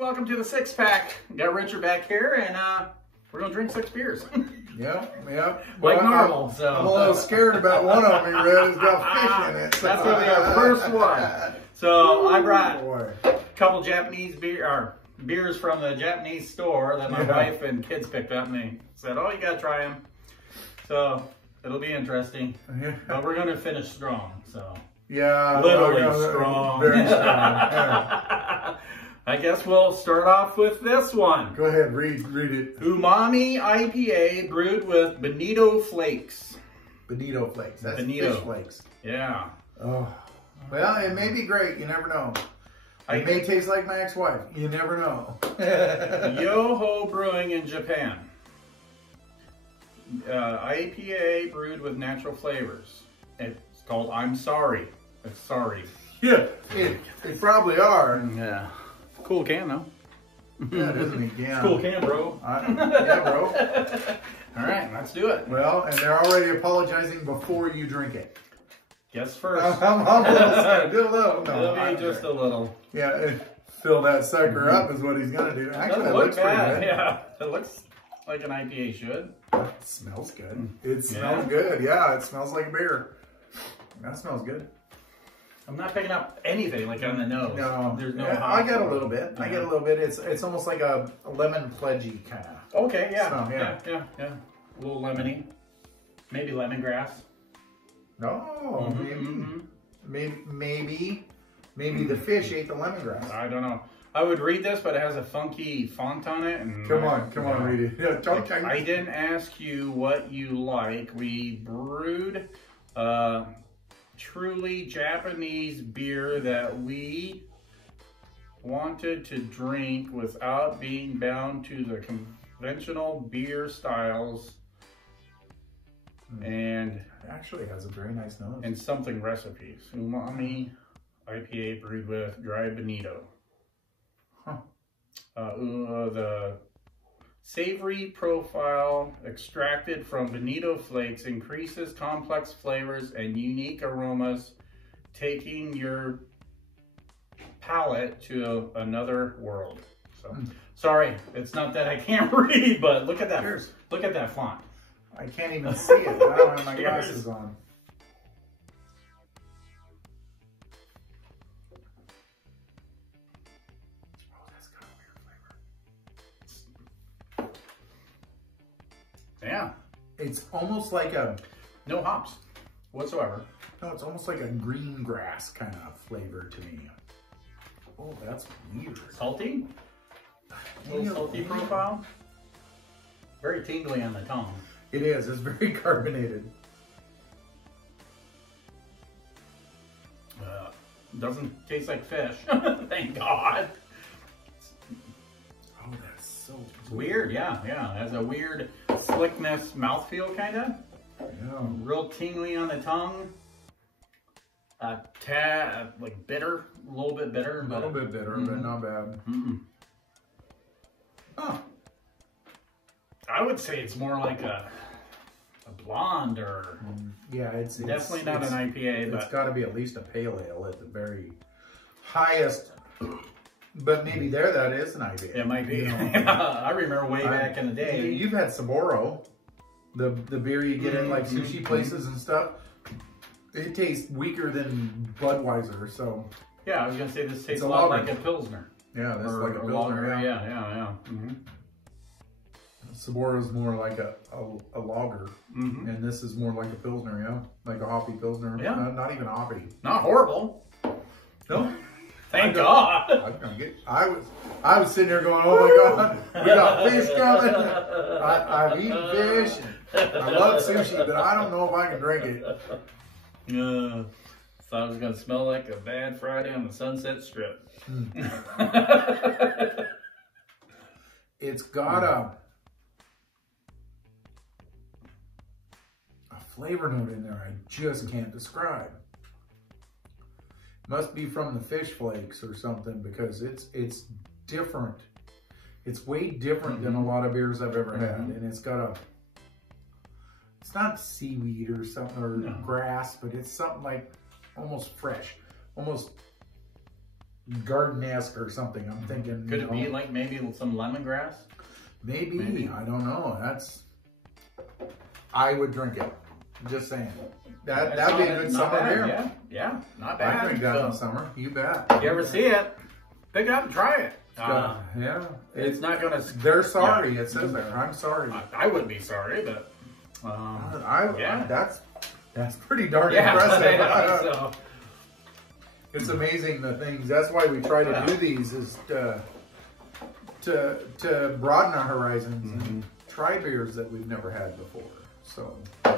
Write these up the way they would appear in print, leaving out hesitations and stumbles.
welcome to the six pack. Got Richard back here, and we're gonna drink 6 beers. Yep. Well, like normal. I'm a little scared about one of them. It's got fish in it. So. That's gonna be our first one. So I brought a couple Japanese beers from the Japanese store that my wife and kids picked up, and they said, "Oh, you gotta try them." So it'll be interesting. But we're gonna finish strong. So literally strong. Very strong. Yeah. I guess we'll start off with this one. Go ahead, read it. Umami IPA brewed with bonito flakes. Bonito flakes. That's bonito. Fish flakes. Yeah. Oh. Well, it may be great. You never know. It may taste like my ex-wife. You never know. Yoho Brewing in Japan. IPA brewed with natural flavors. It's called I'm Sorry. It's sorry. Yeah, it probably are. Yeah. Cool can, though. Yeah, it is a neat can. It's cool can, bro. Yeah, bro. All right, let's do it. Well, and they're already apologizing before you drink it. Guess first. I'm a little scared. Do a little. No, Maybe just a little. Yeah, fill that sucker up is what he's going to do. Actually, it looks pretty good. Yeah, it looks like an IPA should. It smells good. It smells good. Yeah, it smells like a beer. That smells good. I'm not picking up anything like on the nose. No, there's no. I get a little bit. I get a little bit. It's almost like a lemon pledgy kind of. Okay, yeah. Smell, yeah. A little lemony, maybe lemongrass. No, maybe the fish ate the lemongrass. I don't know. I would read this, but it has a funky font on it. And come on, read it. Yeah, I didn't ask you what you like. We brewed truly Japanese beer that we wanted to drink without being bound to the conventional beer styles. And it actually has a very nice nose. And something recipes. Umami IPA brewed with dry bonito. The savory profile extracted from bonito flakes increases complex flavors and unique aromas, taking your palate to another world. So, sorry, it's not that I can't read, but look at that. Cheers. Look at that font. I can't even see it. I don't have my glasses on. Oh, that's got a weird flavor. Yeah. It's almost like a... No hops whatsoever. No, it's almost like a green grass kind of flavor to me. Oh, that's weird. Salty? A little salty profile. Very tingly on the tongue. It is. It's very carbonated. Doesn't taste like fish. Thank God. Oh, that's so weird. Yeah. It has a weird slickness mouthfeel, kind of. Yeah. Real tingly on the tongue. Like bitter. A little bit bitter. A little bit bitter, but not bad. Oh. I would say it's more like a blonde or it's definitely not an IPA, but it's got to be at least a pale ale at the very highest. But maybe that is an IPA. It might be. You know? I remember way back in the day. You've had Saboro, the beer you get in like sushi places and stuff. It tastes weaker than Budweiser, so. Yeah, I was gonna say this tastes a lot like a Pilsner. Yeah, that's like a Pilsner. Yeah. Saboro is more like a lager, and this is more like a Pilsner, like a hoppy Pilsner. Yeah. Not even hoppy. Not horrible. No. Thank God. I was sitting there going, oh my God, we got fish coming. I've eaten fish. I love sushi, but I don't know if I can drink it. Thought it was gonna smell like a bad Friday on the Sunset Strip. It's got a flavor note in there I just can't describe. Must be from the fish flakes or something, because it's different. It's way different than a lot of beers I've ever had, and it's got it's not seaweed or something or grass, but it's something like almost fresh, almost garden-esque or something. I'm thinking. Could it be like maybe some lemongrass? Maybe. I don't know. I would drink it. Just saying. That'd be a good summer beer. Yeah, not bad. I drink that in the summer. You bet. If you ever see it, pick it up and try it. Yeah. It's not gonna. They're sorry. It says there. I'm sorry. I wouldn't be sorry, but that's pretty darn impressive. So. It's amazing the things. That's why we try to do these is to broaden our horizons and try beers that we've never had before. So.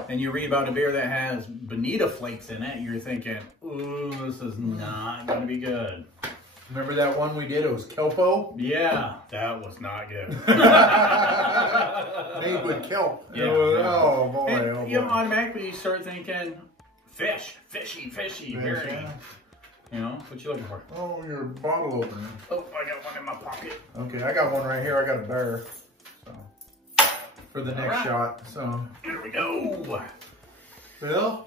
And you read about a beer that has bonita flakes in it, you're thinking, ooh, this is not going to be good. Remember that one we did? It was Kelpo? Yeah, that was not good. Made with kelp. Yeah. Oh, boy. And, you know, automatically you start thinking, fishy, very. Yeah. You know, what you looking for? Oh, your bottle opener. Oh, I got one in my pocket. Okay, I got one right here. I got a bear. So, for the next shot. So, here we go. Bill,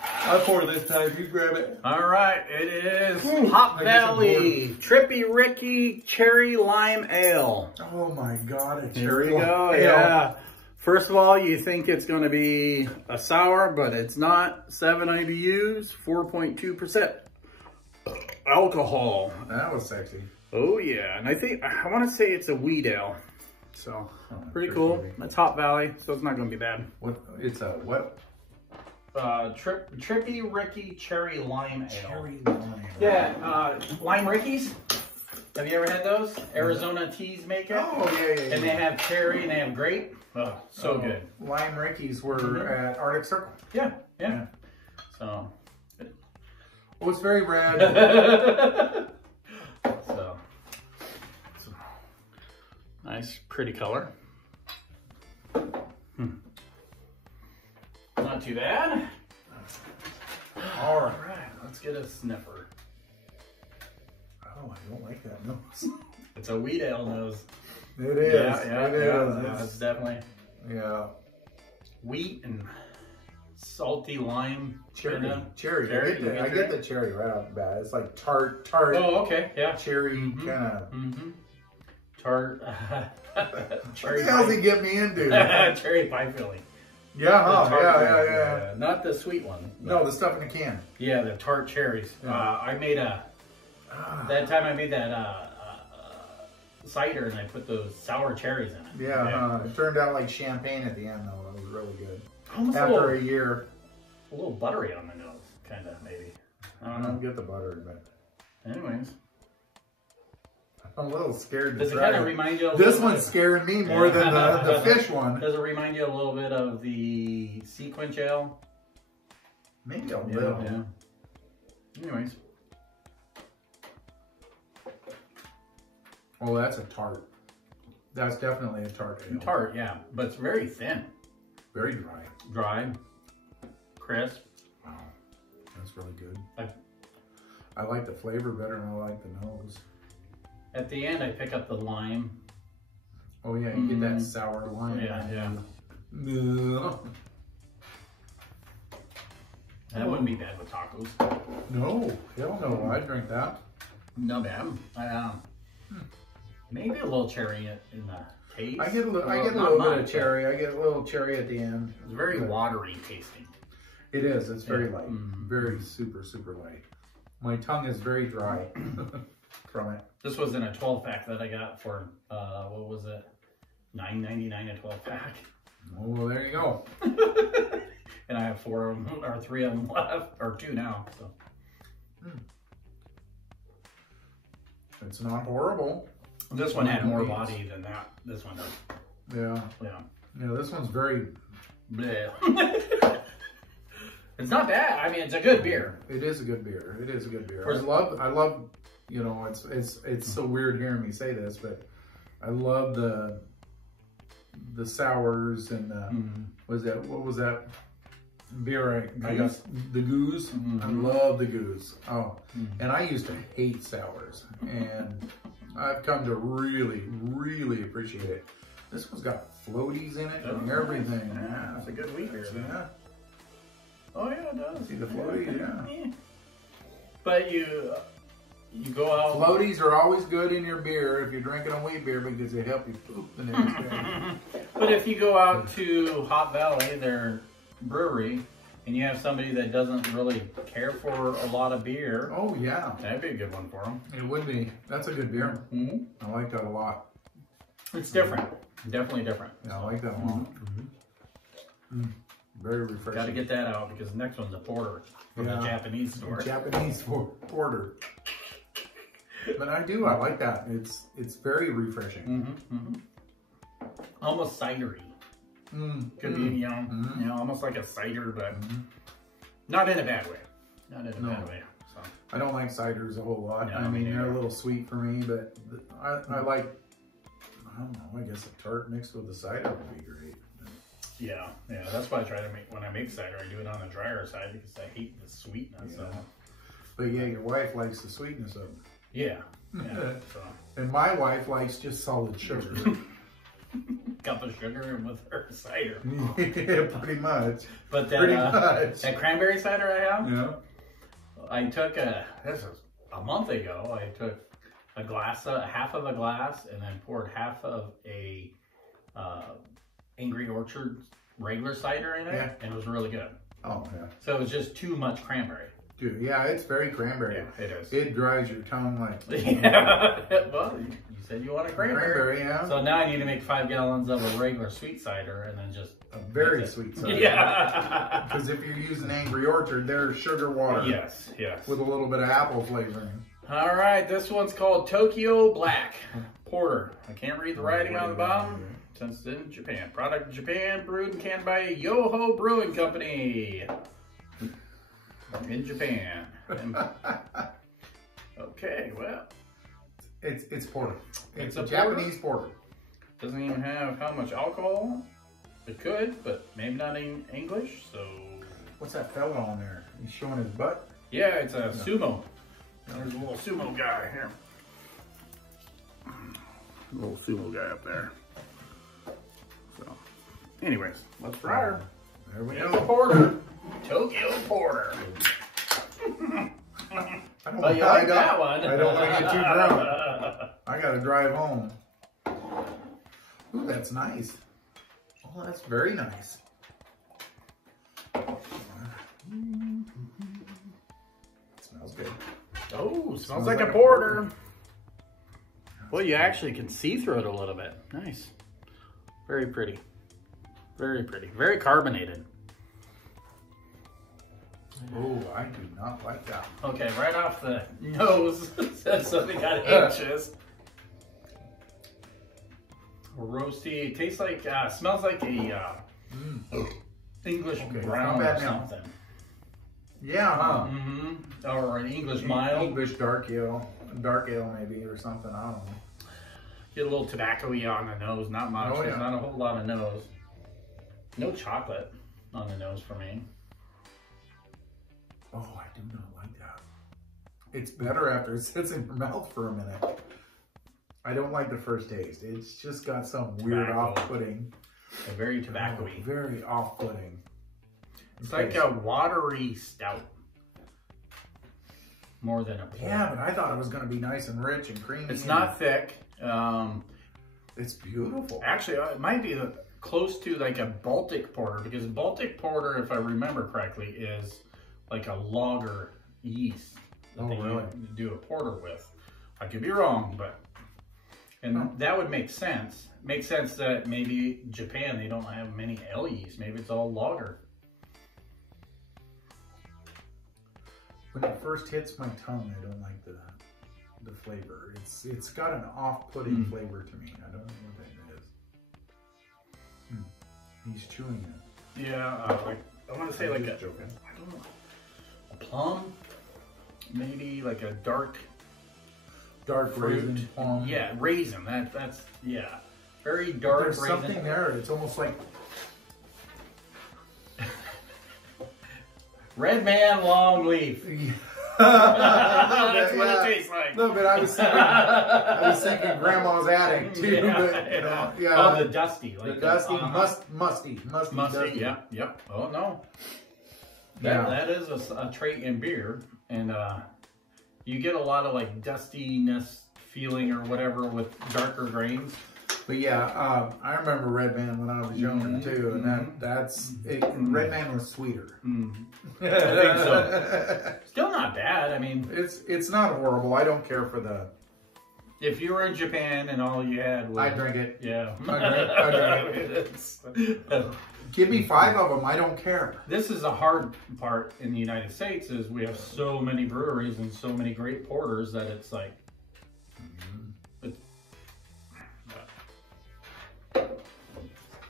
I pour this time. You grab it. All right, it is Hop Valley Trippy Ricky Cherry Lime Ale. Oh my God, a Here cherry we go. ale. Yeah. First of all, you think it's going to be a sour, but it's not. 7 IBUs, 4.2% alcohol. That was sexy. Oh yeah, and I want to say it's a wheat ale. So pretty cool. That's Hop Valley, so it's not going to be bad. What? It's a what? Trippy Ricky Cherry Lime Ale. Cherry lime. Yeah, Lime Rickies. Have you ever had those? Arizona Teas make it. Oh yeah. And they have cherry and they have grape. Oh, so good. Lime Rickies were at Arctic Circle. Yeah. So. Well, it's very red. so nice, pretty color. Not too bad. All right, let's get a sniffer. Oh, I don't like that nose. It's a wheat ale nose. It is. Yeah, it is. It's definitely wheat and salty lime. Cherry. I get the cherry right off the bat. It's like tart. Oh, okay, yeah. Cherry kind of. Tart. Cherry. What the hell does he get me into? Cherry pie filling. Yeah, yeah. Not the sweet one. No, the stuff in the can. Yeah, the tart cherries. Yeah. I made that time I made that cider and I put those sour cherries in it. Yeah, it turned out like champagne at the end though. It was really good. Almost after a year. A little buttery on the nose, kind of, maybe. I don't get the butter, but... Anyways. I'm a little scared to Does it try kind of remind you of... This one's scaring me more than the fish one. Does it remind you a little bit of the Sequence Ale? Maybe a little. Yeah. Anyways. Oh, that's a tart. That's definitely a tart ale. Tart, yeah. But it's very thin. Very dry. Dry. Crisp. Wow. That's really good. I like the flavor better than I like the nose. At the end, I pick up the lime. Oh, yeah. You get that sour lime. Yeah. That wouldn't be bad with tacos. No. Hell no. I'd drink that. Not bad. Maybe a little cherry in the taste. I get a little bit of cherry. I get a little cherry at the end. It's very watery tasting. It is. It's very light. Very super light. My tongue is very dry from it. This was in a 12-pack that I got for, what was it? $9.99 a 12-pack. Oh, well, there you go. And I have 4 of them, or 3 of them left, or 2 now. So. It's not horrible. This one had more body than that. This one does. Yeah. Yeah, this one's very... Bleh. It's not bad. I mean, it's a good beer. It is a good beer. It is a good beer. I love, you know, it's so weird hearing me say this, but I love the sours and what was that beer I got? The goose. I love the goose. Oh, and I used to hate sours, and I've come to really appreciate it. This one's got floaties in it and everything. Yeah, it's a good wheat beer. Yeah. Oh yeah, it does. See the floaties, yeah. But you go out. Floaties are always good in your beer if you're drinking a wheat beer because they help you poop the next day. But if you go out to Hot Valley, their brewery, and you have somebody that doesn't really care for a lot of beer. Oh, yeah. That'd be a good one for them. It would be. That's a good beer. Mm-hmm. I like that a lot. It's different. Definitely different. Yeah, I like that a lot. Very refreshing. Got to get that out because the next one's a porter from the Japanese store. Japanese porter. But I like that. It's very refreshing. Almost cidery. Could be, you know, almost like a cider, but not in a bad way. Not in a bad way. So. I don't like ciders a whole lot. No, I mean, they're a little sweet for me, but I like, I don't know, I guess a tart mixed with a cider would be great. Yeah, that's why I try to make, when I make cider, I do it on the drier side because I hate the sweetness. Yeah. But yeah, your wife likes the sweetness of it. Yeah. So. And my wife likes just solid sugar. Got the sugar with her cider. Yeah, pretty much. But that, that cranberry cider I have, I took this was a month ago, I took a glass, half of a glass, and then poured half of a Angry Orchard regular cider in it, and it was really good. Oh, yeah. So it was just too much cranberry. Dude, yeah, it's very cranberry. Yeah, it is. It dries your tongue like... Yeah. Well, you said you want a cranberry. Yeah. So now I need to make 5 gallons of a regular sweet cider and then just... A very sweet cider. Yeah. Because if you're using Angry Orchard, they're sugar water. Yes, yes. With a little bit of apple flavoring. All right, this one's called Tokyo Black Porter. I can't read the writing on the bottom since it's in Japan. Product in Japan, brewed and canned by Yoho Brewing Company. In Japan. Okay, well. It's porter. It's a Japanese porter. Doesn't even have how much alcohol. It could, but maybe not in English, so. What's that fella on there? He's showing his butt? Yeah, it's a sumo. There's a little sumo guy here. Little sumo guy up there. So, anyways, let's try her. There we It's go. a porter. Tokyo Porter. Oh, you like that one. I don't want to get too drunk. I got to drive home. Ooh, that's nice. Oh, that's very nice. Smells good. Oh, smells like a porter. Well, you actually can see through it a little bit. Nice. Very pretty. Very pretty. Very carbonated. Oh, I do not like that. Okay, right off the nose, says something got anxious. Roasty. Tastes like, smells like a English brown or something. Yeah, huh? Or an English mild. English dark ale maybe or something. I don't know. Get a little tobacco-y on the nose. Not much. Oh, yeah. There's not a whole lot of nose. No chocolate on the nose for me. Oh, I do not like that. It's better after it sits in your mouth for a minute. I don't like the first taste. It's just got some weird off-putting. Very tobacco-y. Oh, very off-putting. It's like a watery stout. More than a porter. Yeah, but I thought it was going to be nice and rich and creamy. It's not thick. It's beautiful. Actually, it might be close to like a Baltic porter, because Baltic porter, if I remember correctly, is like a lager yeast that they do a porter with. I could be wrong, but that would make sense. Makes sense that maybe Japan, they don't have many ale yeast. Maybe it's all lager. When it first hits my tongue, I don't like the flavor. It's got an off-putting flavor to me. I don't know what that is. He's chewing it. Yeah, like I want to say like a, joking. I don't know, a plum, maybe like a dark fruit. Raisin plum. Yeah, raisin. That's very dark. There's raisin. something there. It's almost like Red Man Long Leaf. That's what it tastes like. A little bit. I was thinking Grandma's attic too. Oh, the dusty. Like the dusty, musty. Dusty. Yep. Oh no. That is a trait in beer, and you get a lot of like dustiness feeling or whatever with darker grains. But yeah, I remember Red Man when I was younger too, and that's it. Red Man was sweeter. I think so. Still not bad. I mean, it's not horrible. I don't care for the. If you were in Japan and all you had was... I drink it. Yeah. I drink it. Give me 5 of them. I don't care. This is a hard part in the United States is we have so many breweries and so many great porters that it's like...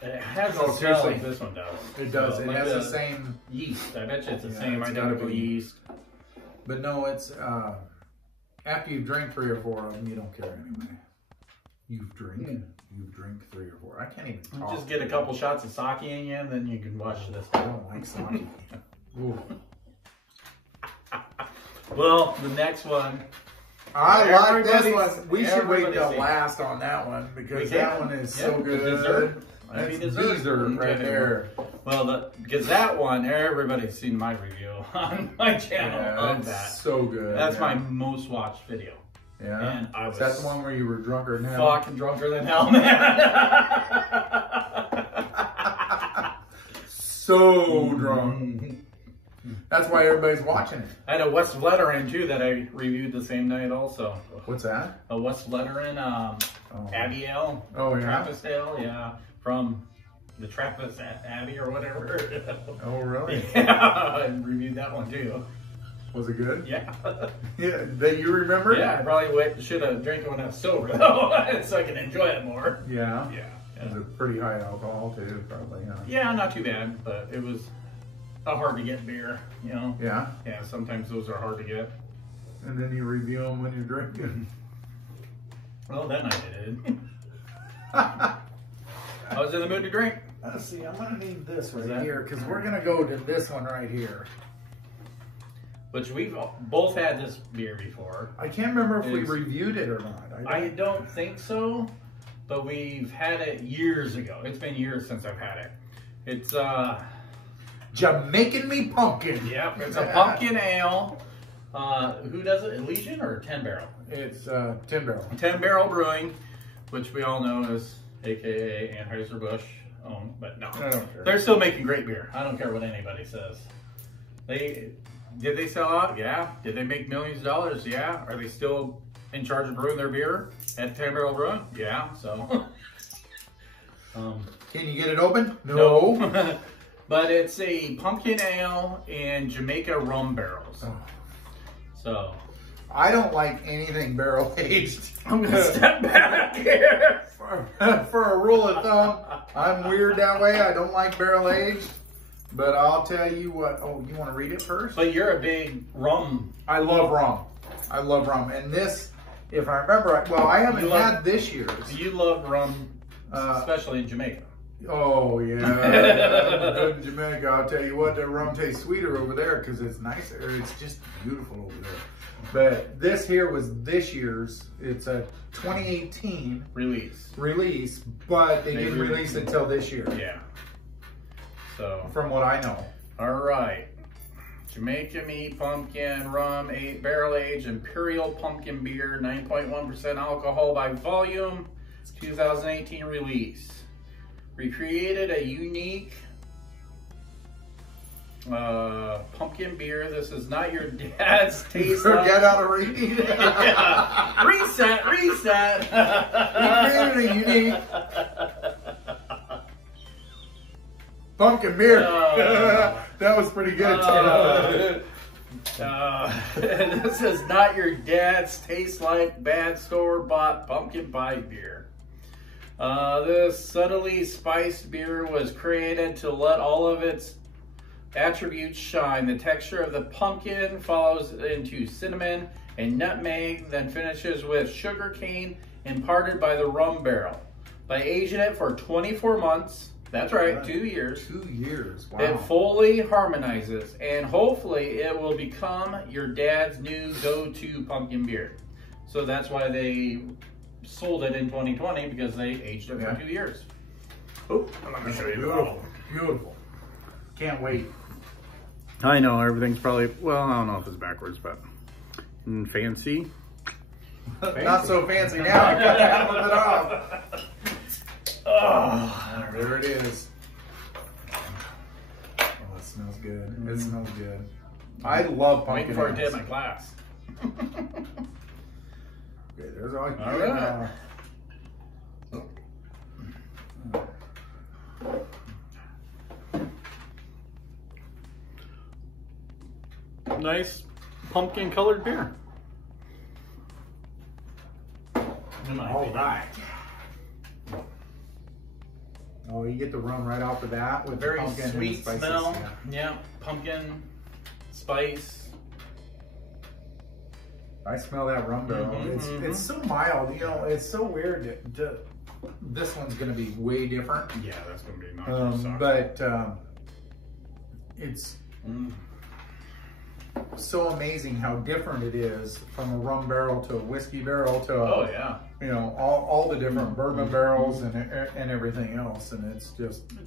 It has the smell like this one does. It does. So, it like has the same... yeast. I bet you it's the same identical yeast. But no, it's... after you drink 3 or 4 of them, you don't care anyway. You drink 3 or 4. I can't even talk. Just get a couple shots of sake in you, and then you can watch this. I don't like sake. Well, the next one. I like this one. We should wait till last on that one because that one is so good. Dessert. That's dessert right there. Well, because that one, everybody's seen my review on my channel of that. So good. That's my most watched video. Yeah. And I was is that the one where you were drunker than hell? Fucking drunker than hell, man. So drunk. That's why everybody's watching it. I had a West Veteran too that I reviewed the same night also. What's that? A West Veteran, Abbey Ale. Oh, yeah? Trappist Ale, yeah. From the Trappist Abbey or whatever. Oh, really? Yeah, I reviewed that one too. Was it good? Yeah. Yeah, that you remember? Yeah, I probably should have drank it when I was sober though, so I can enjoy it more. Yeah? Yeah. It was a pretty high alcohol too, probably, huh? Yeah, not too bad, but it was a hard to get beer, you know? Yeah? Yeah, sometimes those are hard to get. And then you review them when you're drinking. Well, that night I did. I was in the mood to drink. Let's see, I'm going to need this right here because we're going to go to this one right here. Which we've both had this beer before. I can't remember if we reviewed it or not. I don't think so, but we've had it years ago. It's been years since I've had it. It's Jamaican Me Pumpkin. Yep, it's a pumpkin ale. Who does it? Elysian or 10 Barrel? It's 10 Barrel. 10 Barrel Brewing, which we all know is AKA Anheuser-Busch owned, but no. I don't care. They're still making great beer. I don't care what anybody says. Did they sell out? Yeah. Did they make millions of dollars? Yeah. Are they still in charge of brewing their beer at 10 Barrel Brewing? Yeah. So. Can you get it open? No. But it's a pumpkin ale in Jamaica rum barrels. Oh. So. I don't like anything barrel aged. I'm gonna step back here. For a rule of thumb, I'm weird that way. I don't like barrel aged. But I'll tell you what. Oh, you want to read it first? But you're a big rum. I love rum. I love rum. And this, if I remember right, well, I haven't had this year's. You love rum, especially in Jamaica. Oh, yeah. In Jamaica, I'll tell you what, the rum tastes sweeter over there because it's nicer. It's just beautiful over there. But this here was this year's. It's a 2018 release, but they didn't release it until this year. Yeah. So, from what I know. All right. Jamaica Me Pumpkin Rum, 8 Barrel Aged Imperial Pumpkin Beer, 9.1% alcohol by volume, 2018 release. Recreated a unique pumpkin beer. This is not your dad's taste. Forget how to read. Yeah. Reset. Recreated a unique pumpkin beer. That was pretty good. This is not your dad's taste like bad store-bought pumpkin pie beer. This subtly spiced beer was created to let all of its attributes shine. The texture of the pumpkin follows into cinnamon and nutmeg, then finishes with sugar cane imparted by the rum barrel. By aging it for 24 months, that's right, 2 years. 2 years, wow. It fully harmonizes, and hopefully it will become your dad's new go-to pumpkin beer. So that's why they sold it in 2020, because they aged it for 2 years. Oh, let me show you. Beautiful, beautiful. Can't wait. I know everything's probably, well, I don't know if it's backwards, but and fancy. Not so fancy now. I got the hell of it off. Oh, there it is. Oh, it smells good. It smells good. I love pumpkin. Wait before I dip my glass. Okay, there's all you All right. Nice pumpkin colored beer. All right. Oh, you get the rum right off of that with Very the pumpkin sweet and the spices. smell. Yeah. Yeah, pumpkin, spice. I smell that rum barrel. It's so mild. You know, it's so weird. This one's going to be way different. Yeah, that's going to be not but it's so amazing how different it is from a rum barrel to a whiskey barrel to a, you know, all the different bourbon barrels and everything else. And it's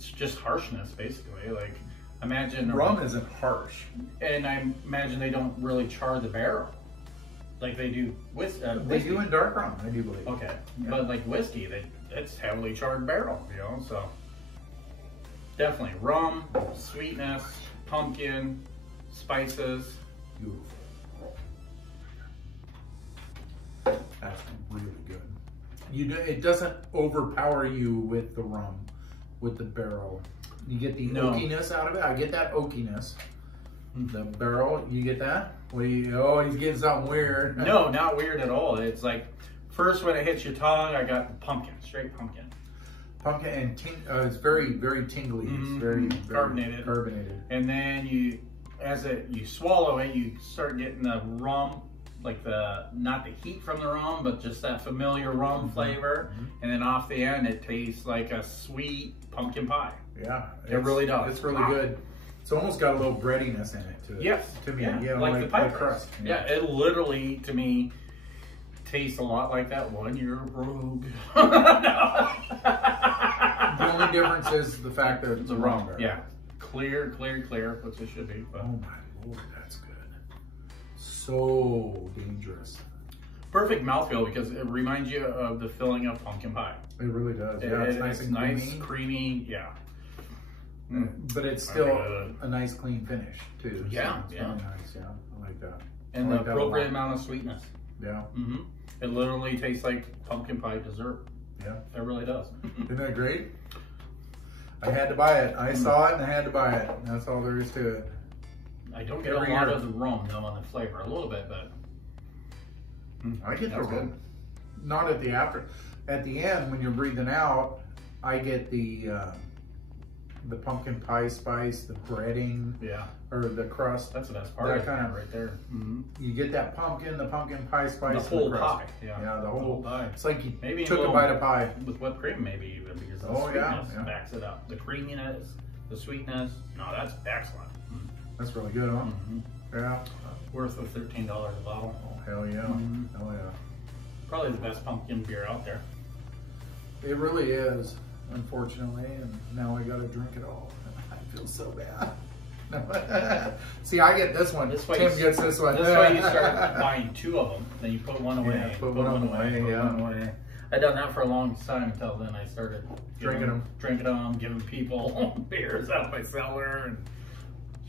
just harshness, basically. Like, imagine rum isn't harsh, and I imagine they don't really char the barrel like they do whiskey. They do in dark rum, I do believe. Okay, yeah. But like whiskey, it's heavily charred barrel, you know. So definitely rum, sweetness, pumpkin, spices. Beautiful. That's really good. It doesn't overpower you with the rum, with the barrel. You get the oakiness out of it. I get that oakiness. The barrel, you get that? Oh, he's getting something weird. No, not weird at all. It's like, first when it hits your tongue, I got the pumpkin, straight pumpkin. Pumpkin and it's very, very tingly. It's very carbonated. Carbonated. And then you swallow it, you start getting the rum, like not the heat from the rum, but just that familiar rum flavor. And then off the end, it tastes like a sweet pumpkin pie. Yeah, it really does. It's really good. It's almost got a little breadiness in it to it. Yes, to me, yeah, you know, like the pie crust. Yeah, it literally to me tastes a lot like that 1 year Rogue. The only difference is the fact that it's a rum barrel. Yeah, clear, which it should be. But. Oh my Lord, that's good. So dangerous. Perfect mouthfeel because it reminds you of the filling of pumpkin pie. It really does. Yeah, it's nice and creamy. Yeah. But it's still a nice clean finish too. Yeah, so it's really nice. Yeah, I like that. And the appropriate amount of sweetness. Yeah. It literally tastes like pumpkin pie dessert. Yeah. It really does. Isn't that great? I had to buy it. I saw it and I had to buy it. That's all there is to it. I don't get a lot of the rum though on the flavor. A little bit, but I get the rum. Not at the after. At the end, when you're breathing out, I get the pumpkin pie spice, the breading, or the crust. That's the best part. That kind of right there. You get that pumpkin, the pumpkin pie spice, the whole crust. Pie. Yeah, the whole pie. It's like you maybe took a bite of pie with whipped cream, maybe even because the sweetness backs it up. The creaminess, the sweetness. No, that's excellent. That's really good, huh? Yeah. Worth the $13 a bottle. Oh hell yeah! Hell yeah! Probably the best pumpkin beer out there. It really is, unfortunately, and now I gotta drink it all. I feel so bad. See, I get this one. Tim gets this one. This way you start buying 2 of them, then you put one away. Yeah, put one away. I'd done that for a long time until then I started drinking them, giving people beers out of my cellar, and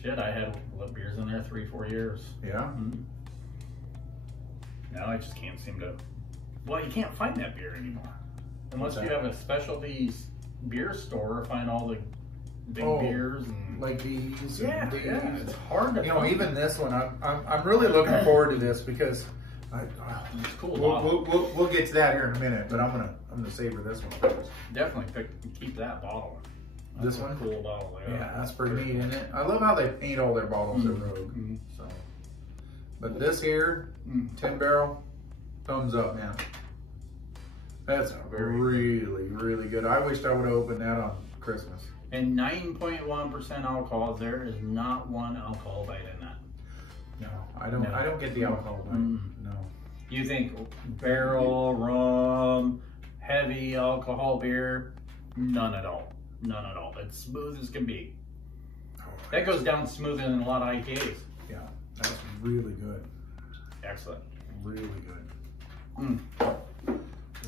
shit, I had beers in there 3-4 years. Yeah. Now I just can't seem to. Well, you can't find that beer anymore unless you have a specialty beer store. Find all the big beers and like these. Yeah, it's hard to. You know, even this one, I'm really looking forward to this because it's cool. We'll get to that here in a minute, but I'm gonna savor this one first. Definitely keep that bottle. That's this one, cool bottle. Yeah, that's pretty neat, isn't it? I love how they paint all their bottles at Rogue. So, but this here, 10 barrel, thumbs up, man. That's really, really good. I wished I would have opened that on Christmas. And 9.1% alcohol. There is not one alcohol bite in that. No, I don't get the alcohol bite. No. You think barrel, rum, heavy alcohol beer? None at all. None at all. It's smooth as can be. That goes down smoother than a lot of IPAs. Yeah, that's really good. Excellent. Really good.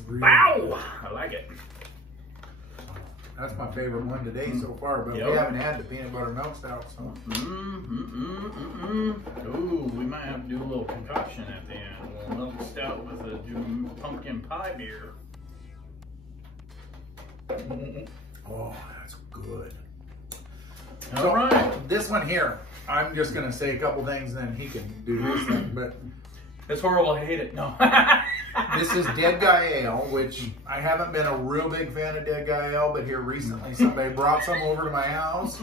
Really Wow! good. I like it. That's my favorite one today so far, but we haven't had the peanut butter milk stout. So. Ooh, we might have to do a little concoction at the end. A little milk stout with a pumpkin pie beer. Oh, that's good. All right. This one here, I'm just going to say a couple things, then he can do his thing, but it's horrible. I hate it. No. this is Dead Guy Ale, which I haven't been a real big fan of Dead Guy Ale, but here recently somebody brought some over to my house,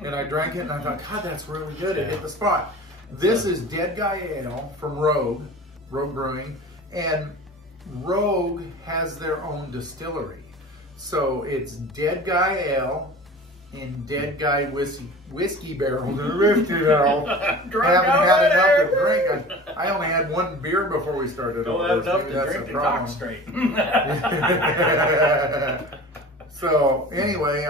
and I drank it, and I thought, God, that's really good. It hit the spot. This is Dead Guy Ale from Rogue Brewing, and Rogue has their own distillery. So it's Dead Guy Ale in Dead Guy whiskey barrels. Haven't had enough to drink. I only had one beer before we started. Don't have enough to drink the cock straight. So anyway,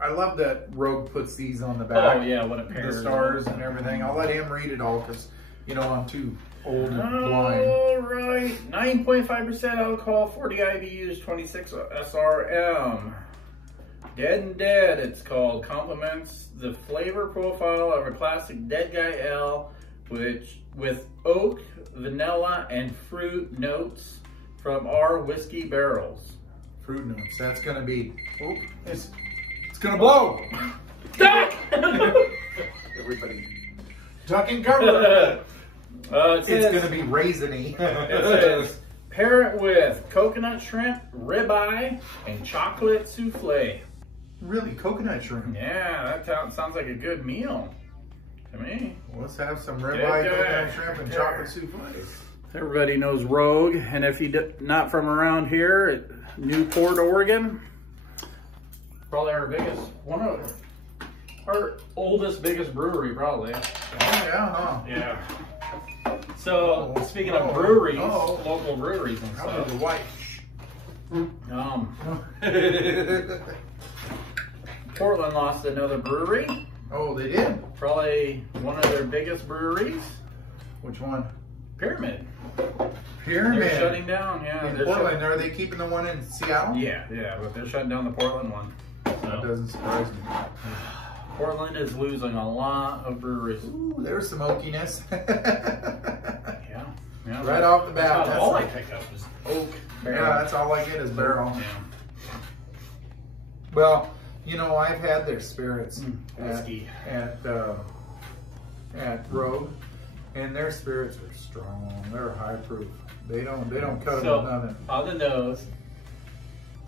I love that Rogue puts these on the back. Oh yeah, what a pair. The stars and everything. I'll let him read it all because, you know, I'm too old and blind. All right, 9.5% alcohol, 40 IBUs, 26 SRM. Dead and Dead, it's called. Complements the flavor profile of a classic Dead Guy Ale, with oak, vanilla, and fruit notes from our whiskey barrels. Fruit notes. That's gonna be. Oh, it's gonna blow. Duck! Everybody, duck and cover. It's gonna be raisiny. It says pair it with coconut shrimp, ribeye, and chocolate souffle. Really, coconut shrimp? Yeah, that sounds like a good meal to me. Well, let's have some ribeye, coconut shrimp, and chocolate souffle. Everybody knows Rogue, and if you're not from around here, Newport, Oregon, probably one of our oldest, biggest brewery, probably. Oh yeah, huh? Yeah. So speaking of breweries, local breweries and How stuff. the white? Portland lost another brewery. Oh, they did? Probably one of their biggest breweries. Which one? Pyramid. Pyramid. They're shutting down, yeah. In Portland, are they keeping the one in Seattle? Yeah, but they're shutting down the Portland one. That doesn't surprise me. Portland is losing a lot of breweries. Ooh, there's some oakiness. Yeah. Right off the bat. That's all I pick up is oak. Barrel. Yeah, that's all I get is barrel. Yeah. Well, you know, I've had their spirits whiskey at Rogue, and their spirits are strong. They're high proof. They don't cut them with nothing. On the nose.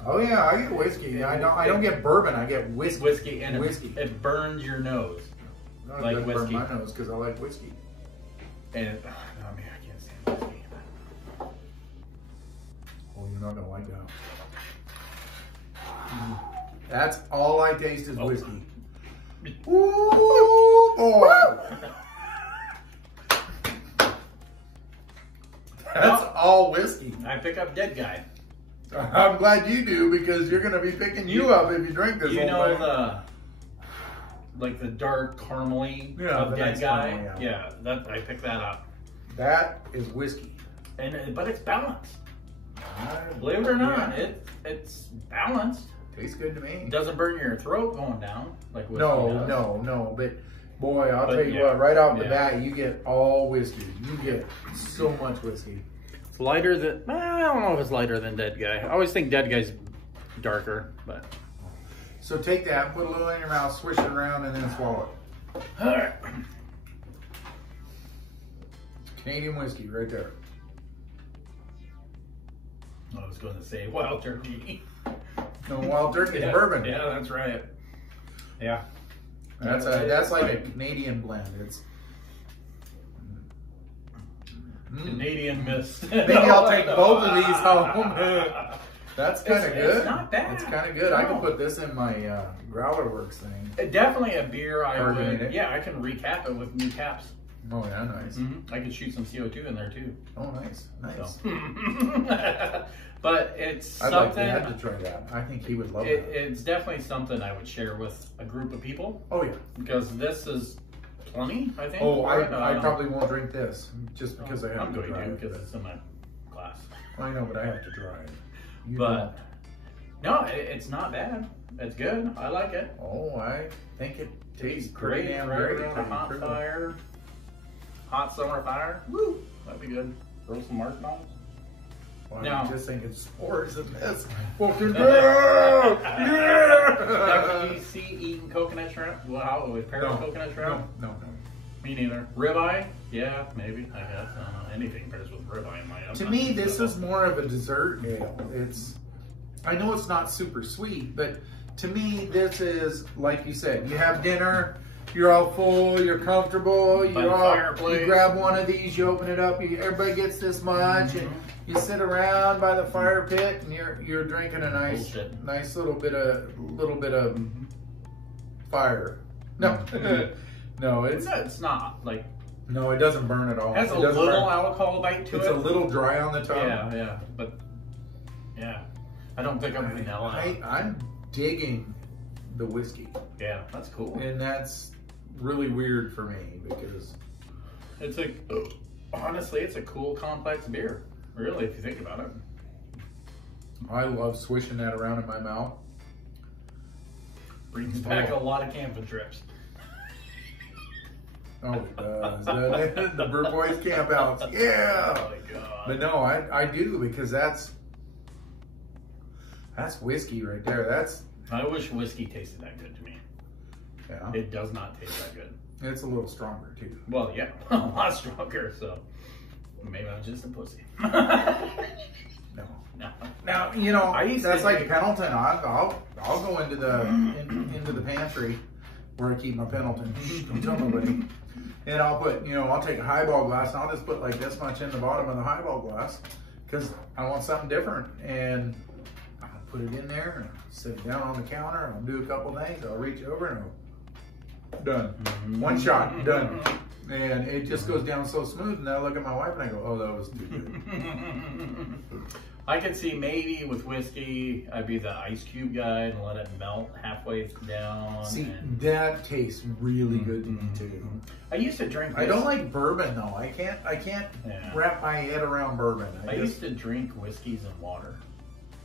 Oh yeah, I get whiskey. I don't get bourbon. I get whiskey. Whiskey and whiskey. It burns your nose. No, it like doesn't whiskey. burn my nose because I like whiskey. And I can't stand whiskey. Oh, you're not gonna like that. That's all I taste is whiskey. Ooh, boy. That's all whiskey. I pick up Dead Guy. I'm glad you do because you're gonna be picking you up if you drink this. You whole know thing. the dark caramely Yeah, of the Dead nice Guy. caramel, Yeah, that I picked that up. That is whiskey. But it's balanced. Believe it or not, it's balanced. Tastes good to me. It doesn't burn your throat going down like whiskey does. No. But boy, I'll tell you what, right off the bat, you get all whiskey. You get so much whiskey. It's lighter than, I don't know if it's lighter than Dead Guy. I always think Dead Guy's darker, but. So take that, put a little in your mouth, swish it around, and then swallow it. All right. Canadian whiskey right there. I was going to say Wild Turkey. No, Wild Turkey is bourbon. Yeah, that's right. Yeah. That's like a Canadian blend. It's Canadian mist. Maybe I'll take both of these home. That's kind of good. It's not bad. It's kind of good. No. I can put this in my Growler Works thing. Definitely a beer I Carbonated. would. Yeah, I can recap it with new caps. Oh yeah, nice. I could shoot some CO2 in there too. Oh, nice. So. But it's I'd something. I'd like to try that. I think he would love it. It's definitely something I would share with a group of people. Oh yeah. Because this is plenty, I think. Oh, for it. I probably won't drink this just because I have I'm to going dry to it. because it's in my glass. I know, but I have to dry it. You But no, it's not bad. It's good. I like it. don't. Oh, I think it tastes Great. pretty damn Right great. around a hot fire. Hot summer fire. Woo! That'd be good. Throw some marshmallows. Well, No. I'm just thinking s'mores in this. Fucking yeah! Now, can you see eating coconut shrimp? Wow, with paired No. coconut shrimp? No. Me neither. Ribeye? Yeah, maybe. I guess. Anything pairs with ribeye in my oven. To me, this is more of a dessert ale. I know it's not super sweet, but to me, this is, like you said, you have dinner, you're all full, you're comfortable, you grab one of these, you open it up, everybody gets this much, and you sit around by the fire pit, and you're drinking a nice little bit of fire. No, no, it's not like. No, it doesn't burn at all. It has a little alcohol bite to it. It's a little dry on the tongue. Yeah, but yeah, I don't think I'm vanilla. I'm digging the whiskey. Yeah, that's cool. And that's really weird for me because it's honestly, it's a cool, complex beer. Really, if you think about it. I love swishing that around in my mouth. Brings back a lot of camping trips. Oh, it does. The Brew Boys campouts. Yeah. Oh my God. But no, I do because that's whiskey right there. I wish whiskey tasted that good to me. Yeah. It does not taste that good. It's a little stronger too. Well, yeah, a lot stronger. So maybe I'm just a pussy. No. No. Now that's like Pendleton. I'll go into the pantry where I keep my Pendleton. Don't tell nobody. And I'll take a highball glass and I'll just put like this much in the bottom of the highball glass because I want something different. And I'll put it in there and sit it down on the counter and I'll do a couple things. I'll reach over and I'll done. One shot, done. And it just goes down so smooth. And then I look at my wife and I go, oh, that was too good. I could see maybe with whiskey, I'd be the ice cube guy and let it melt halfway down. See, that tastes really good to me too. I used to drink I don't like bourbon though. I can't wrap my head around bourbon. I used to drink whiskeys and water.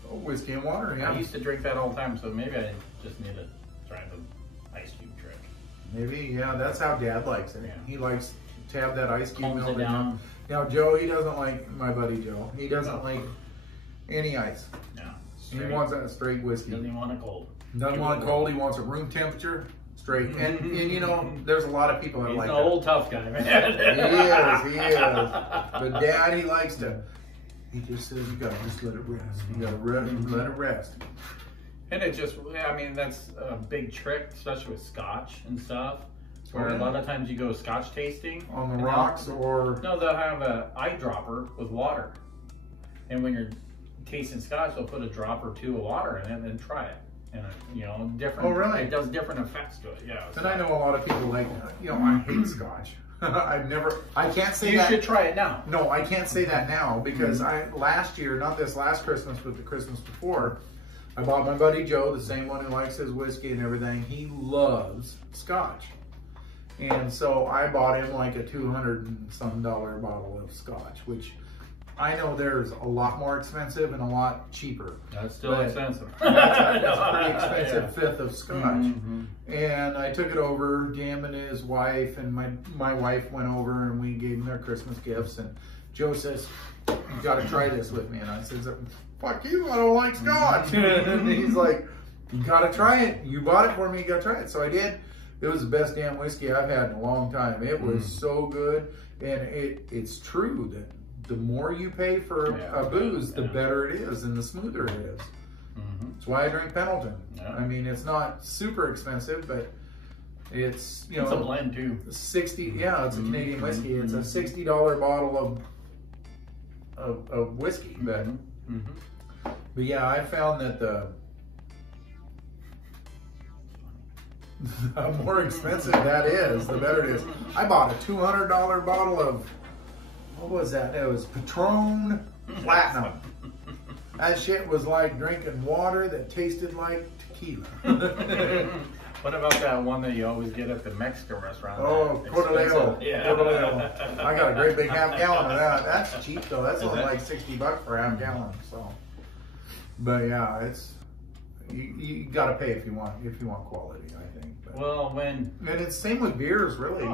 Oh, whiskey and water, yeah. I used to drink that all the time, so maybe I just need to try the ice cube trick. Maybe, yeah, that's how Dad likes it. Yeah. He likes to have that ice cube melted down. Now, Joe, he doesn't like, my buddy Joe, he doesn't like any ice. No. He wants that straight whiskey. Doesn't want it cold. Doesn't want it cold, he wants it room temperature, straight. And there's a lot of people that like that. He's an old tough guy, man. He is. But Dad, he likes to, he just says, you gotta just let it rest. You gotta let it rest. And it just, that's a big trick, especially with scotch and stuff, where a lot of times you go scotch tasting. On the rocks or? No, they'll have an eyedropper with water. And when you're tasting scotch, they'll put a drop or two of water in it and then try it. And, different. Oh, really? It does different effects to it, yeah. And I know a lot of people like, I hate scotch. I can't say that. You should try it now. No, I can't say that now because last year, not this last Christmas, but the Christmas before, I bought my buddy Joe, the same one who likes his whiskey and everything. He loves scotch. And so I bought him like a $200 and some bottle of scotch, which I know there's a lot more expensive and a lot cheaper. That's still expensive. That's a pretty expensive fifth of scotch. And I took it over, him and his wife, and my wife went over and we gave them their Christmas gifts. And Joe says, you got to try this with me. And I said, fuck you, I don't like scotch. And he's like, you got to try it. You bought it for me, you got to try it. So I did. It was the best damn whiskey I've had in a long time. It was so good. And it's true that the more you pay for a booze, the better it is and the smoother it is. That's why I drink Pendleton. Yeah. I mean, it's not super expensive, but it's, it's a blend too. 60, yeah, it's a Canadian whiskey. It's a $60 bottle of whiskey. But yeah, I found that the more expensive that is, the better it is. I bought a $200 bottle of, what was that? It was Patron Platinum. That shit was like drinking water that tasted like tequila. What about that one that you always get at the Mexican restaurant? Oh, Cordalejo. Yeah. Cordalejo. I got a great big half gallon of that. That's cheap though. That's only like $60 for a half gallon. So, but yeah, it's you got to pay if you want quality. I think. But, Well, and it's same with beers, really.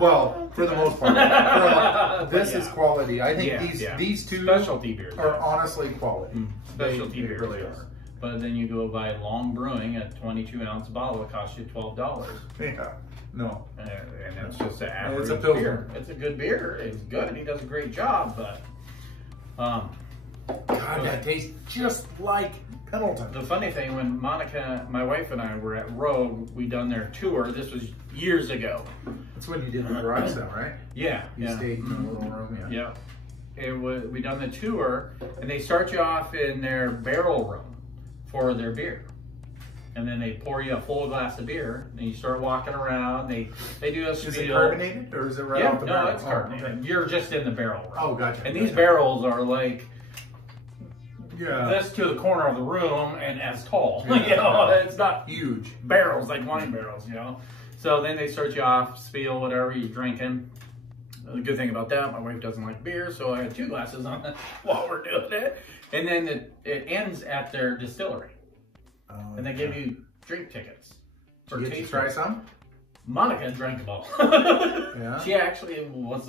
Well, for the most part, this is quality. I think these two specialty beers are honestly quality. Specialty beers really are. are. But then you go buy Long Brewing, a 22-ounce bottle. It costs you $12. Yeah. No. And it's just an average It's a Pilsner. beer. It's a good beer. It's good. He does a great job, but God, that tastes just like Pendleton. the funny thing, when Monica, my wife, and I were at Rogue, we done their tour. This was years ago. That's when you did the garage sale, right? Yeah. You stayed in a little room, Yeah. We done the tour, and they start you off in their barrel room for their beer. And then they pour you a full glass of beer, and you start walking around. They do a spiel. Is it carbonated, or is it right off the barrel? No, it's carbonated. Okay. You're just in the barrel room. Oh, gotcha. And these barrels are like yeah, this to the corner of the room and as tall. Yeah. You know, it's not huge barrels like wine barrels, you know. So then they start you off, spiel whatever you're drinking. The good thing about that, my wife doesn't like beer, so I had 2 glasses on it while we're doing it. And then it ends at their distillery. And they give you drink tickets. Did you get to try some? Monica drank them all. Yeah. She actually was,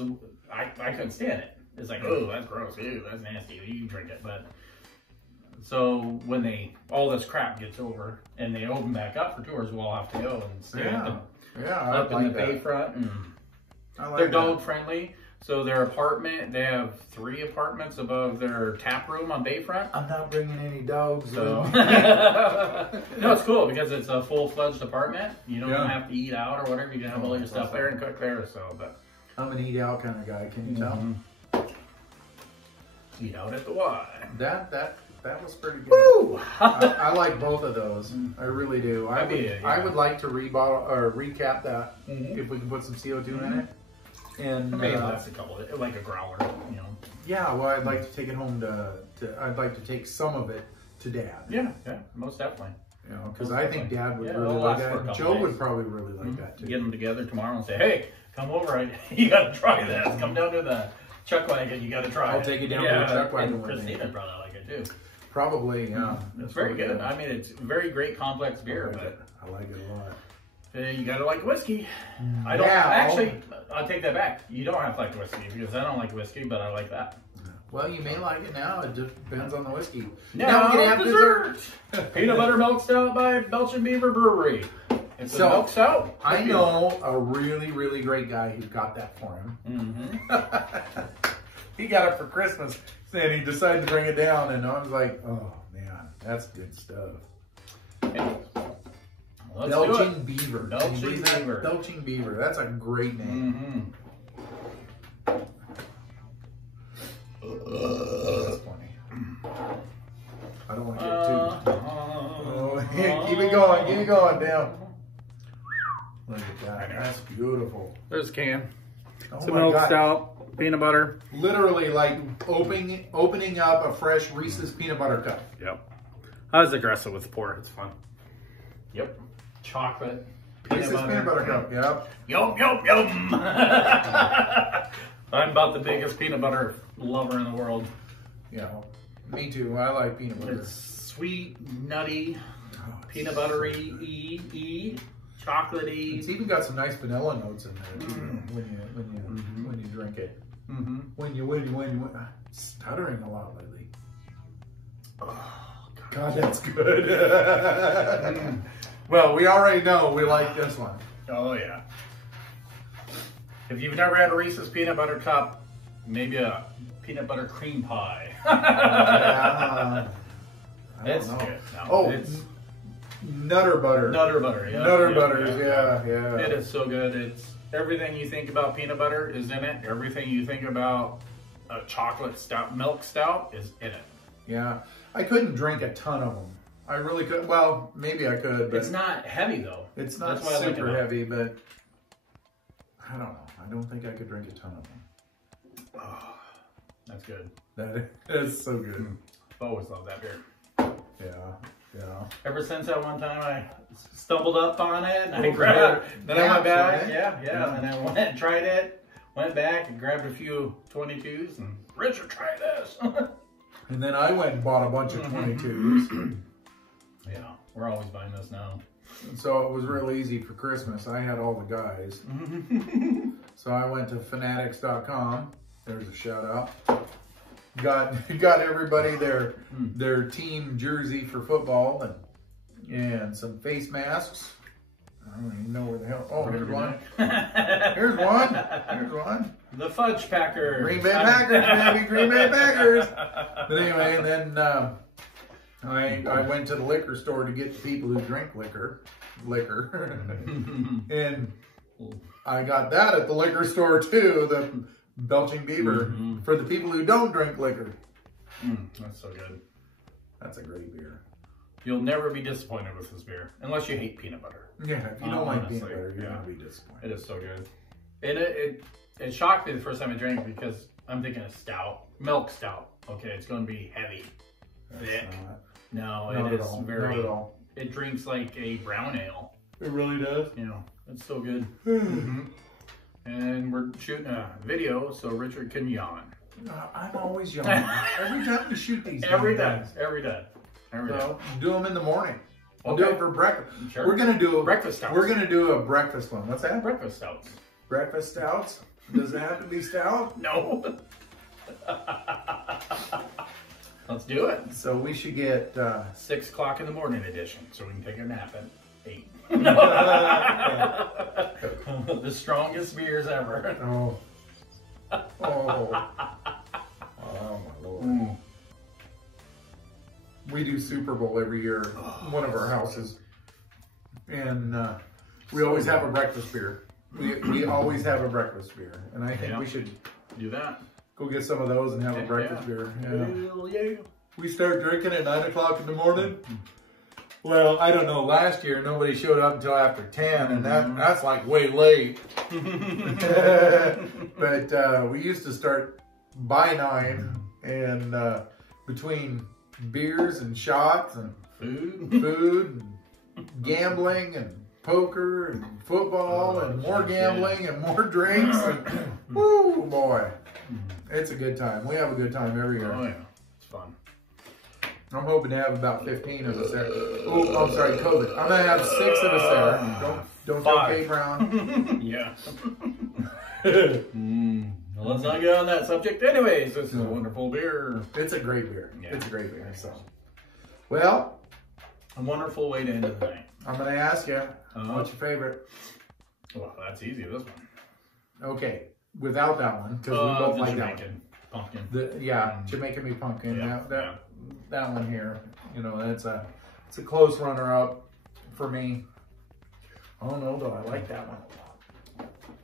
I couldn't stand it. It's like, oh, that's gross. Ew, that's nasty. You drink it. But so when all this crap gets over and they open back up for tours, we'll have to go and stay up in the bayfront. And they're dog friendly. So their apartment, they have 3 apartments above their tap room on Bayfront. I'm not bringing any dogs. So no, it's cool because it's a full-fledged apartment. You don't have to eat out or whatever. You can have all your stuff there and cook there. So, but I'm an eat out kind of guy. Can you tell? Eat out at the Y. That was pretty good. Woo! I like both of those. I really do. I would like to recap that if we can put some CO2 in it. And maybe that's a couple of, like a growler, you know. Yeah, well, I'd like to take it home I'd like to take some of it to Dad. Yeah, most definitely. You know, because I think Dad would really like that. Joe would probably really like that too. Get them together tomorrow and say, hey, come over. You got to try this. Come down to the chuck wagon. You got to try it. I'll take you down to the chuck wagon. And Christina probably like it too. Probably, yeah. It's very good. I mean, it's very great complex beer, but I like it a lot. You gotta like whiskey. I don't actually. I'll take that back. You don't have to like whiskey because I don't like whiskey, but I like that. Well, you may like it now. It just depends on the whiskey. Now we can have dessert. Peanut butter milk stout by Belgian Beaver Brewery. It's a milk stout. I know a really, really great guy who got that for him. He got it for Christmas, and he decided to bring it down, and I was like, oh man, that's good stuff. Belching Beaver. Belching Beaver. Belching Beaver. That's a great name. That's funny. I don't want to get too. Oh, keep it going. Keep it going. Down. Look at that. That's beautiful. There's a can. Oh Some milk stout, peanut butter. Literally like opening up a fresh Reese's peanut butter cup. Yep. I was aggressive with pour. It's fun. Yep. Chocolate. Reese's peanut butter cup. Yep. Yum, yum, yum. I'm about the biggest peanut butter lover in the world. Yeah. Me too. I like peanut butter. It's sweet, nutty, peanut buttery, chocolatey. It's even got some nice vanilla notes in there too, when you drink it. When you stuttering a lot lately. Oh, God, that's good. Well, we already know we like this one. Oh yeah. If you've never had a Reese's peanut butter cup, maybe a peanut butter cream pie. It's good. No, it's Nutter butter. Nutter butter, yeah. Nutter butters, yeah. It is so good. It's everything you think about peanut butter is in it. Everything you think about a chocolate stout, milk stout is in it. Yeah. I couldn't drink a ton of them. I really could. Well, maybe I could, but it's not heavy though. It's not super heavy, but I don't know. I don't think I could drink a ton of them. Oh, that's good. That is so good. I've always loved that beer. Yeah. Yeah. Ever since that one time I stumbled up on it and I Over grabbed, there. then I went back, Right? yeah, and I went and tried it, went back and grabbed a few 22s and Richard, try this. And then I went and bought a bunch of 22s. Yeah, we're always buying this now. And so it was real easy for Christmas. I had all the guys. So I went to fanatics.com. There's a shout out. Got everybody their team jersey for football and some face masks. I don't even know where the hell. Oh, here's one. Here's one. Here's one. The Fudge Packers. Green Bay Packers, baby. Green Bay Packers. But anyway, and then I went to the liquor store to get the people who drink liquor. And I got that at the liquor store too, the Belching Beaver, for the people who don't drink liquor. That's so good. That's a great beer. You'll never be disappointed with this beer, unless you hate peanut butter. Yeah, if you don't like Honestly, peanut butter, you're yeah. going to be disappointed. It is so good. And it shocked me the first time I drank it because I'm thinking of stout, milk stout. Okay, it's going to be heavy, thick. No, Not it at is all. very. Not at all. It drinks like a brown ale. It really does. You know, it's so good. And we're shooting a video so Richard can yawn. I'm always yawning. Every time we shoot these Every damn day. things. Every day. Every day. So, do them in the morning. I'll Okay. do it for breakfast. Sure. We're gonna do Breakfast stouts. We're gonna do a breakfast one. What's that? Breakfast stouts. Breakfast stouts. Does it have to be stout? No. Let's do it. So we should get. 6 o'clock in the morning edition, so we can take a nap at 8. The strongest beers ever. Oh. Oh. Oh my lord. We do Super Bowl every year, one of our houses, and we always have a breakfast beer. We always have a breakfast beer, and I think we should do that. go get some of those and have a breakfast beer. Yeah. Hell yeah. We start drinking at 9 o'clock in the morning. Well, I don't know. Last year, nobody showed up until after 10, and that's like way late. But we used to start by 9, and between beers and shots and food and gambling and poker and football and more gambling and more drinks. And, woo, boy. It's a good time. We have a good time every year. Oh, yeah. It's fun. I'm hoping to have about 15 of us there. Oh, I'm sorry, COVID. I'm going to have 6 of us there. Don't tell Kate Brown. Yeah. Well, let's not get on that subject anyways. This is a wonderful beer. It's a great beer. Yeah. It's a great beer. So, well, a wonderful way to end the night. I'm going to ask you, what's your favorite? Well, that's easy, this one. Okay, without that one, because we both like that one. Pumpkin. Jamaican Me Pumpkin. Yeah, that one here, you know, it's a close runner-up for me. Oh no, though, I like that one.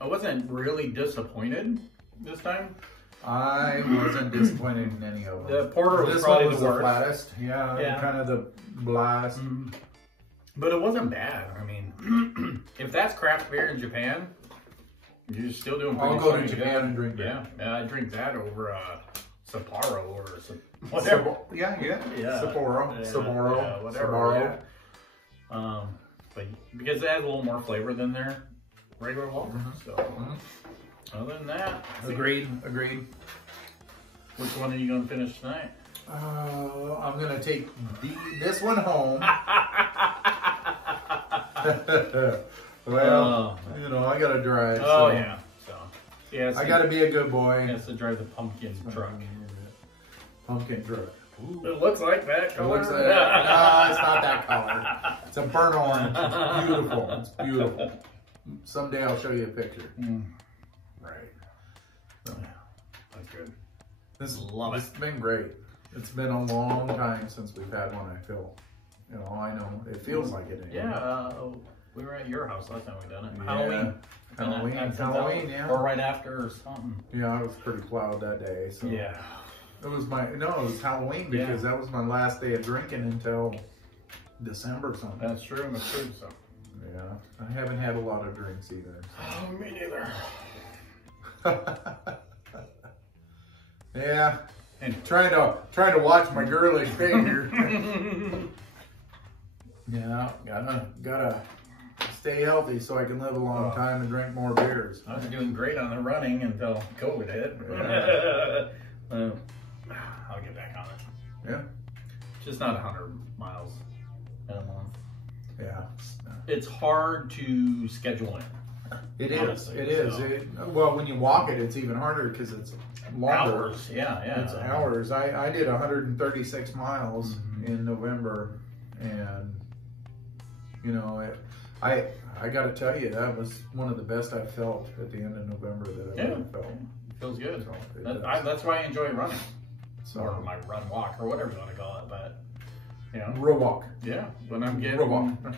I wasn't really disappointed this time. I wasn't disappointed in any of them. The porter was this probably one was the the worst. flattest. Yeah, kind of the blast. But it wasn't bad. I mean, if that's craft beer in Japan, you're still doing pretty I'll go to fine. Japan and drink that. Yeah, I drink that over Sapporo or whatever. Sapporo. Whatever. Yeah. But because it has a little more flavor than their regular water. So, other than that, Agreed. Which one are you going to finish tonight? I'm going to take this one home. Well, you know, I got to drive. Oh, so. yeah. So, yeah, I got to be a good boy. He has to drive the pumpkin truck. Pumpkin truck. Ooh. It looks like that It color. looks like no, it's not that color. It's a burnt orange. It's beautiful. It's beautiful. Someday I'll show you a picture. Right. So, that's good. It's been great. It's been a long time since we've had one, I feel. You know, I know. It feels like it. Anyway. Yeah, we were at your house last time we done it. Yeah. Halloween, yeah. Or right after or something. Yeah, I was pretty plowed that day. So. Yeah. It was Halloween because that was my last day of drinking until December something. That's true. So. Yeah, I haven't had a lot of drinks either. Oh, me neither. Yeah, and trying to watch my girlish behavior. Yeah, gotta stay healthy so I can live a long time and drink more beers. I was doing great on the running until COVID hit. Yeah. I'll get back on it. Yeah. Just not 100 miles in a month. Yeah. It's hard to schedule in. It is. Honestly, It is. so. Well, when you walk it, it's even harder because it's longer. Hours. Yeah, yeah. It's hours. I did 136 miles in November, and you know, I got to tell you, that was one of the best I felt at the end of November that I've ever felt. It feels good. So that's why I enjoy running. So, or my run walk, or whatever you want to call it, but you know. Row walk. Yeah, when I'm getting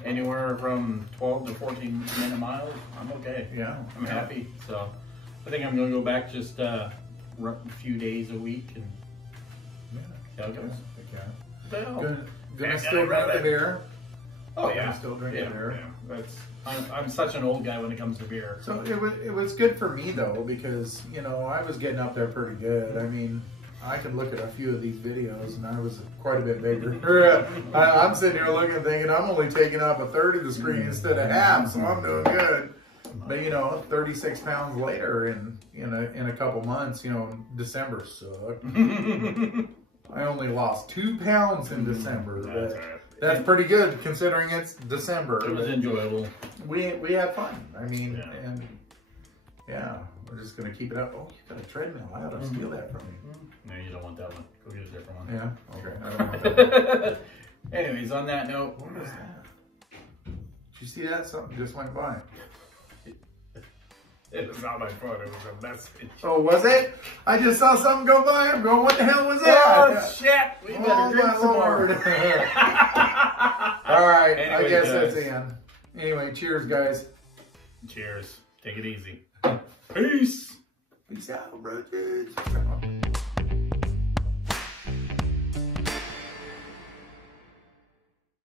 anywhere from 12 to 14 minute miles, I'm okay. Yeah. I'm happy. So I think I'm going to go back just a few days a week and see how it goes. Gonna still drink the beer. Oh yeah. Gonna still drink the beer. Yeah. I'm such an old guy when it comes to beer. So it was good for me though, because you know I was getting up there pretty good. I mean, I could look at a few of these videos and I was quite a bit bigger. I'm sitting here looking thinking I'm only taking up a third of the screen instead of half, so I'm doing good. But you know, 36 pounds later in a couple months, you know, December sucked. I only lost 2 pounds in December. That's pretty good considering it's December. It was enjoyable. We had fun. I mean, and yeah, we're just gonna keep it up. Oh, you got a treadmill. I ought to steal that from you. No, you don't want that one. Go get a different one. Yeah. Okay. I don't want that one. Anyways, on that note, What was that? Did you see that? Something just went by. It was not my phone. It was a message. Oh, was it? I just saw something go by. I'm going, what the hell was that? Oh, shit. We better drink some more. All right. Anyway, I guess that's the end. Anyway, cheers, guys. Cheers. Take it easy. Peace. Peace out, brothers.